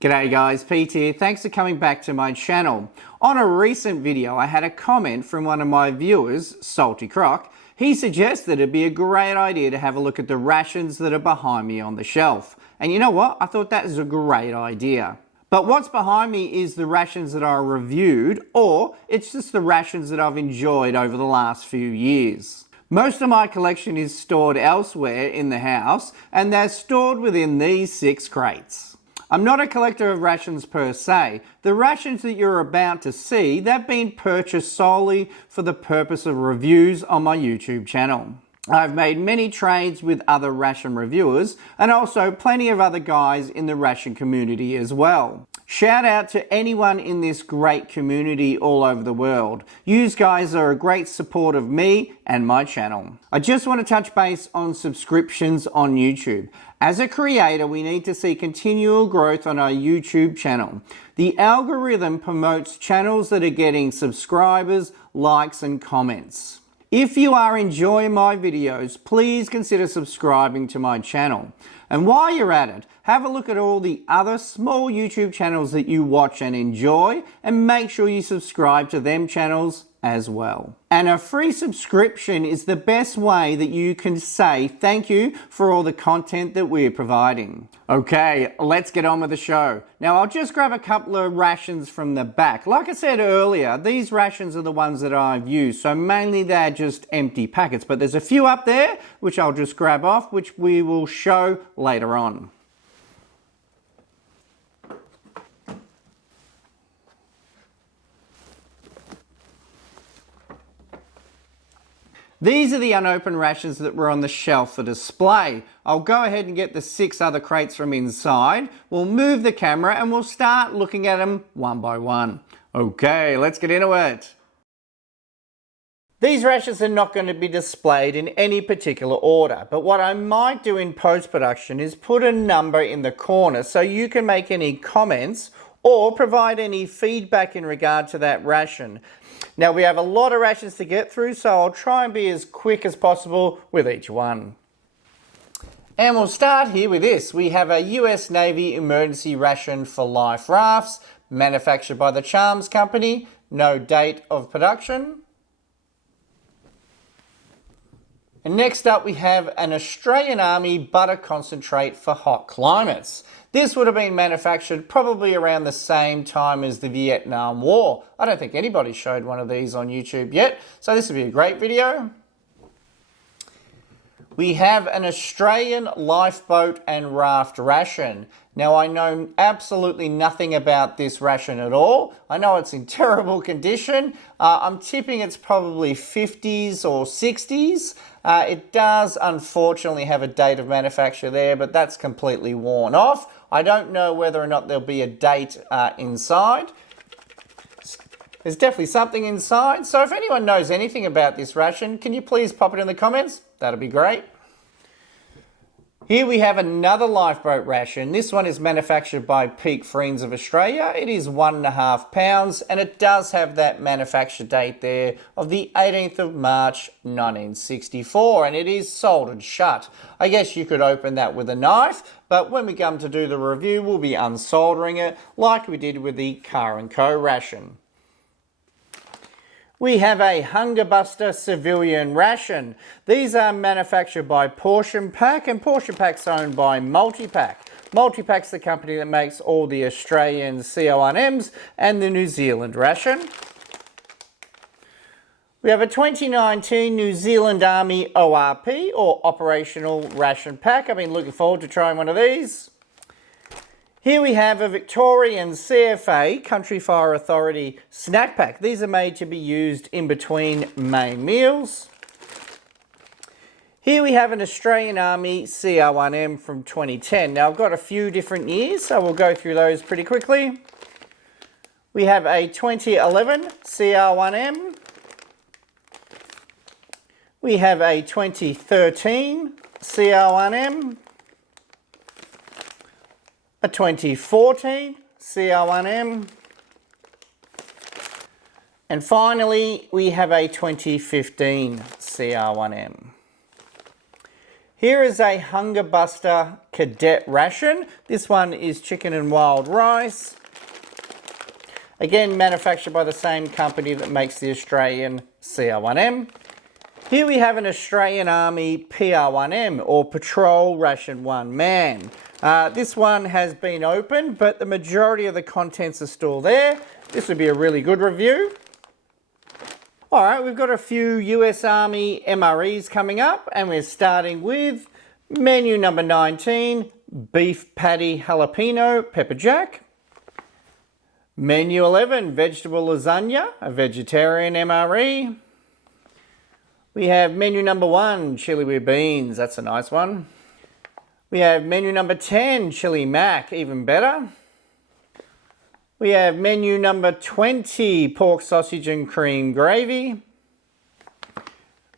G'day guys, Pete here. Thanks for coming back to my channel. On a recent video, I had a comment from one of my viewers, Salty Croc. He suggested it'd be a great idea to have a look at the rations that are behind me on the shelf. And you know what? I thought that is a great idea. But what's behind me is the rations that I reviewed, or it's just the rations that I've enjoyed over the last few years. Most of my collection is stored elsewhere in the house, and they're stored within these 6 crates. I'm not a collector of rations per se. The rations that you're about to see, they've been purchased solely for the purpose of reviews on my YouTube channel. I've made many trades with other ration reviewers and also plenty of other guys in the ration community as well. Shout out to anyone in this great community all over the world. You guys are a great support of me and my channel. I just want to touch base on subscriptions on YouTube. As a creator, we need to see continual growth on our YouTube channel. The algorithm promotes channels that are getting subscribers, likes, and comments. If you are enjoying my videos, please consider subscribing to my channel. And while you're at it, have a look at all the other small YouTube channels that you watch and enjoy, and make sure you subscribe to them channels as well. And a free subscription is the best way that you can say thank you for all the content that we're providing. Okay, let's get on with the show. Now I'll just grab a couple of rations from the back. Like I said earlier, these rations are the ones that I've used, so mainly they're just empty packets, but there's a few up there which I'll just grab off, which we will show later on. These are the unopened rations that were on the shelf for display. I'll go ahead and get the 6 other crates from inside. We'll move the camera and we'll start looking at them one by one. Okay, let's get into it. These rations are not going to be displayed in any particular order, but what I might do in post-production is put a number in the corner so you can make any comments or provide any feedback in regard to that ration. Now we have a lot of rations to get through, so I'll try and be as quick as possible with each one. And we'll start here with this. We have a US Navy emergency ration for life rafts, manufactured by the Charms Company, no date of production. And next up we have an Australian Army butter concentrate for hot climates. This would have been manufactured probably around the same time as the Vietnam War. I don't think anybody showed one of these on YouTube yet, so this would be a great video. We have an Australian lifeboat and raft ration. Now I know absolutely nothing about this ration at all. I know it's in terrible condition. I'm tipping it's probably 50s or 60s. It does unfortunately have a date of manufacture there, but that's completely worn off. I don't know whether or not there'll be a date inside. There's definitely something inside, so if anyone knows anything about this ration, can you please pop it in the comments? That'll be great. Here we have another lifeboat ration. This one is manufactured by Peak Friends of Australia. It is 1.5 pounds and it does have that manufacture date there of the 18th of March 1964, and it is soldered shut. I guess you could open that with a knife, but when we come to do the review, we'll be unsoldering it like we did with the Car & Co ration. We have a Hunger Buster civilian ration. These are manufactured by Portion Pack, and Portion Pack's owned by Multipack. Multipack's the company that makes all the Australian CO1Ms and the New Zealand ration. We have a 2019 New Zealand Army ORP, or Operational Ration Pack. I've been looking forward to trying one of these. Here we have a Victorian CFA, Country Fire Authority snack pack. These are made to be used in between main meals. Here we have an Australian Army CR1M from 2010. Now I've got a few different years, so we'll go through those pretty quickly. We have a 2011 CR1M. We have a 2013 CR1M. A 2014 CR1M, and finally we have a 2015 CR1M. Here is a Hunger Buster Cadet ration. This one is chicken and wild rice. Again, manufactured by the same company that makes the Australian CR1M. Here we have an Australian Army PR1M, or Patrol Ration 1 Man. This one has been opened, but the majority of the contents are still there. This would be a really good review. Alright, we've got a few US Army MREs coming up, and we're starting with menu number 19, Beef Patty Jalapeno Pepper Jack. Menu 11, Vegetable Lasagna, a vegetarian MRE. We have menu number 1, Chili with Beans, that's a nice one. We have menu number 10, Chili Mac, even better. We have menu number 20, Pork Sausage and Cream Gravy.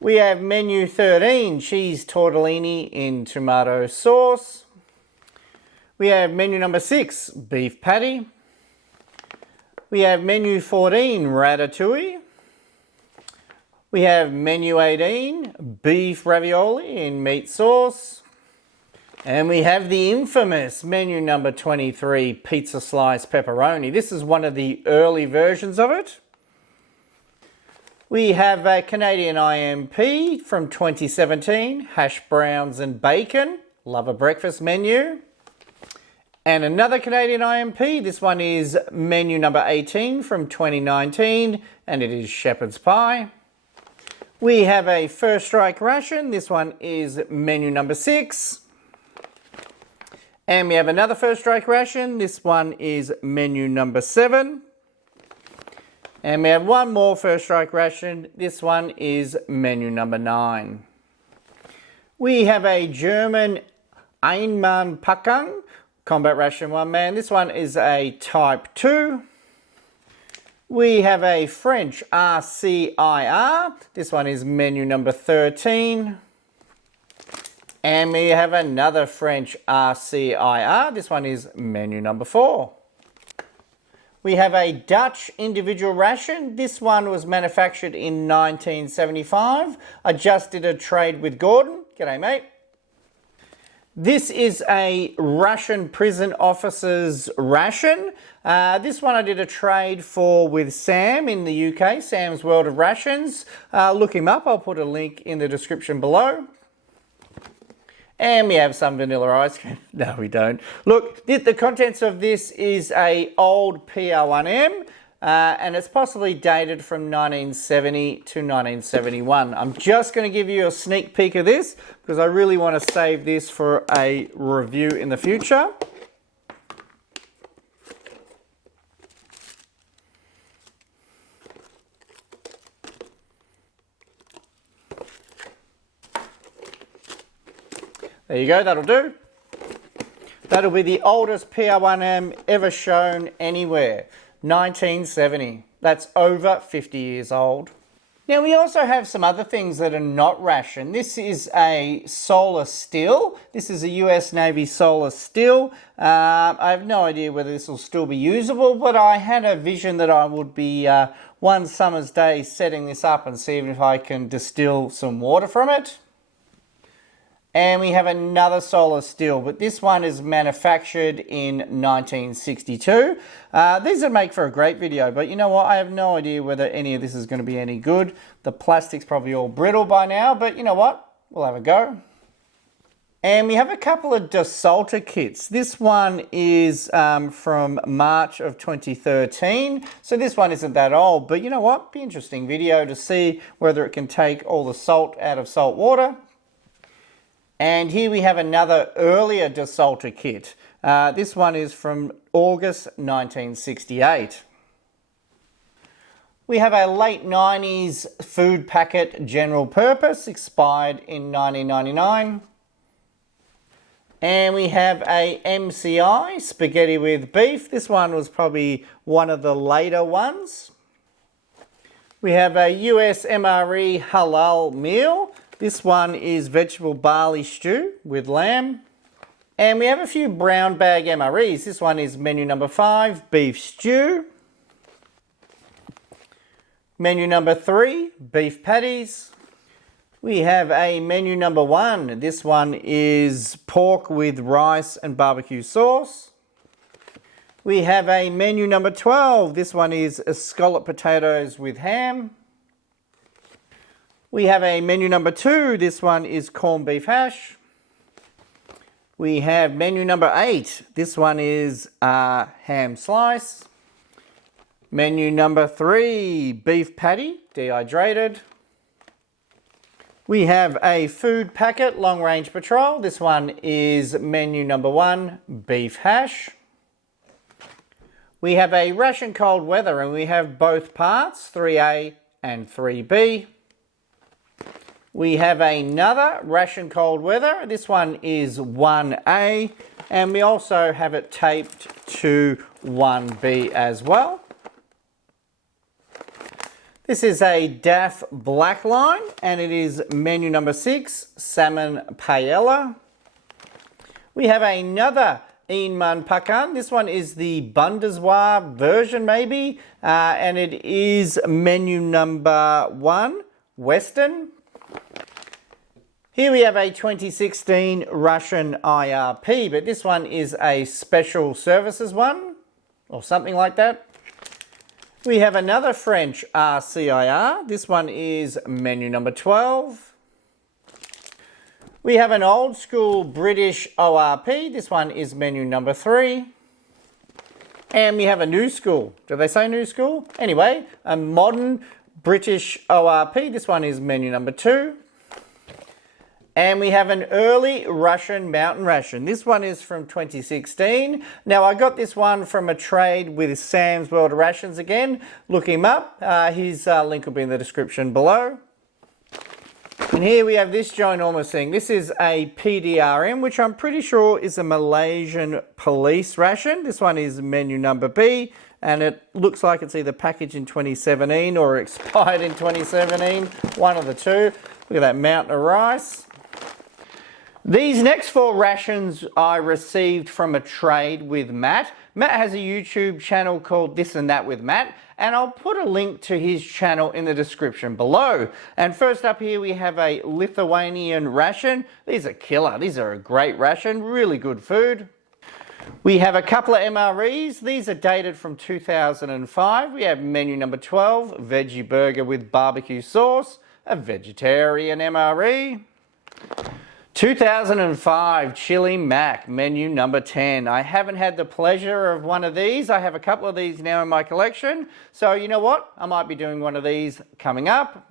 We have menu 13, Cheese Tortellini in Tomato Sauce. We have menu number 6, Beef Patty. We have menu 14, Ratatouille. We have menu 18, Beef Ravioli in Meat Sauce. And we have the infamous menu number 23, Pizza Slice Pepperoni. This is one of the early versions of it. We have a Canadian IMP from 2017, Hash Browns and Bacon. Love a breakfast menu. And another Canadian IMP. This one is menu number 18 from 2019, and it is Shepherd's Pie. We have a First Strike ration. This one is menu number 6. And we have another First Strike ration. This one is menu number 7. And we have one more First Strike ration. This one is menu number 9. We have a German Einmannpackung Combat Ration 1 Man. This one is a Type 2. We have a French RCIR. This one is menu number 13. And we have another French RCIR. This one is menu number 4. We have a Dutch individual ration. This one was manufactured in 1975. I just did a trade with Gordon. G'day, mate. This is a Russian prison officer's ration. This one I did a trade for with Sam in the UK, Sam's World of Rations. Look him up. I'll put a link in the description below. And we have some vanilla ice cream. No, we don't. Look, the contents of this is a old PR1M, and it's possibly dated from 1970 to 1971. I'm just going to give you a sneak peek of this because I really want to save this for a review in the future. There you go, that'll do. That'll be the oldest PR1M ever shown anywhere. 1970. That's over 50 years old. Now we also have some other things that are not ration. This is a Solar Still. This is a US Navy Solar Still. I have no idea whether this will still be usable, but I had a vision that I would be one summer's day setting this up and seeing if I can distill some water from it. And we have another Solar Still, but this one is manufactured in 1962. These would make for a great video, but you know what? I have no idea whether any of this is going to be any good. The plastic's probably all brittle by now, but you know what? We'll have a go. And we have a couple of desalter kits. This one is from March of 2013. So this one isn't that old, but you know what? Be an interesting video to see whether it can take all the salt out of salt water. And here we have another earlier desalter kit. This one is from August 1968. We have a late 90s food packet general purpose, expired in 1999. And we have a MCI spaghetti with beef. This one was probably one of the later ones. We have a US MRE halal meal. This one is vegetable barley stew with lamb. And we have a few brown bag MREs. This one is menu number 5, beef stew. Menu number 3, beef patties. We have a menu number 1. This one is pork with rice and barbecue sauce. We have a menu number 12. This one is scallop potatoes with ham. We have a menu number 2. This one is corned beef hash. We have menu number 8. This one is ham slice. Menu number 3, beef patty, dehydrated. We have a food packet, long range patrol. This one is menu number 1, beef hash. We have a ration cold weather and we have both parts, 3A and 3B. We have another ration cold weather. This one is 1A and we also have it taped to 1B as well. This is a DAF black line and it is menu number 6, salmon paella. We have another Ian Man Pakan. This one is the Bundeswehr version maybe, and it is menu number 1, Western. Here we have a 2016 Russian IRP, but this one is a special services one or something like that. We have another French RCIR. This one is menu number 12. We have an old school British ORP. This one is menu number 3. And we have a new school. Do they say new school? Anyway, a modern British ORP. This one is menu number 2. And we have an early Russian mountain ration. This one is from 2016. Now I got this one from a trade with Sam's World of Rations again. Look him up. His link will be in the description below. And here we have this ginormous thing. This is a PDRM, which I'm pretty sure is a Malaysian police ration. This one is menu number B, and it looks like it's either packaged in 2017 or expired in 2017. One of the two. Look at that mountain of rice. These next 4 rations I received from a trade with Matt. Matt has a YouTube channel called This and That with Matt, and I'll put a link to his channel in the description below. And first up here we have a Lithuanian ration. These are killer. These are a great ration, really good food. We have a couple of MREs. These are dated from 2005. We have menu number 12, veggie burger with barbecue sauce, a vegetarian MRE. 2005 Chili Mac, menu number 10. I haven't had the pleasure of one of these. I have a couple of these now in my collection. So you know what? I might be doing one of these coming up.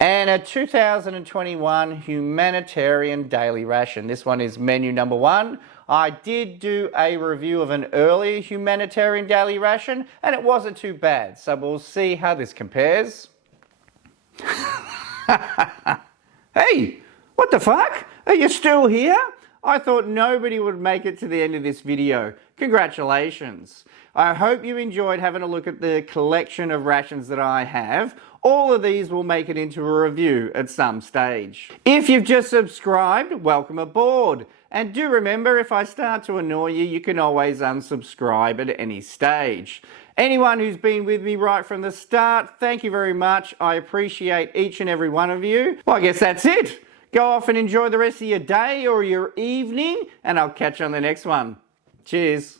And a 2021 humanitarian daily ration. This one is menu number 1. I did do a review of an earlier humanitarian daily ration and it wasn't too bad. So we'll see how this compares. Hey! What the fuck? Are you still here? I thought nobody would make it to the end of this video. Congratulations. I hope you enjoyed having a look at the collection of rations that I have. All of these will make it into a review at some stage. If you've just subscribed, welcome aboard. And do remember, if I start to annoy you, you can always unsubscribe at any stage. Anyone who's been with me right from the start, thank you very much. I appreciate each and every one of you. Well, I guess that's it. Go off and enjoy the rest of your day or your evening, and I'll catch you on the next one. Cheers.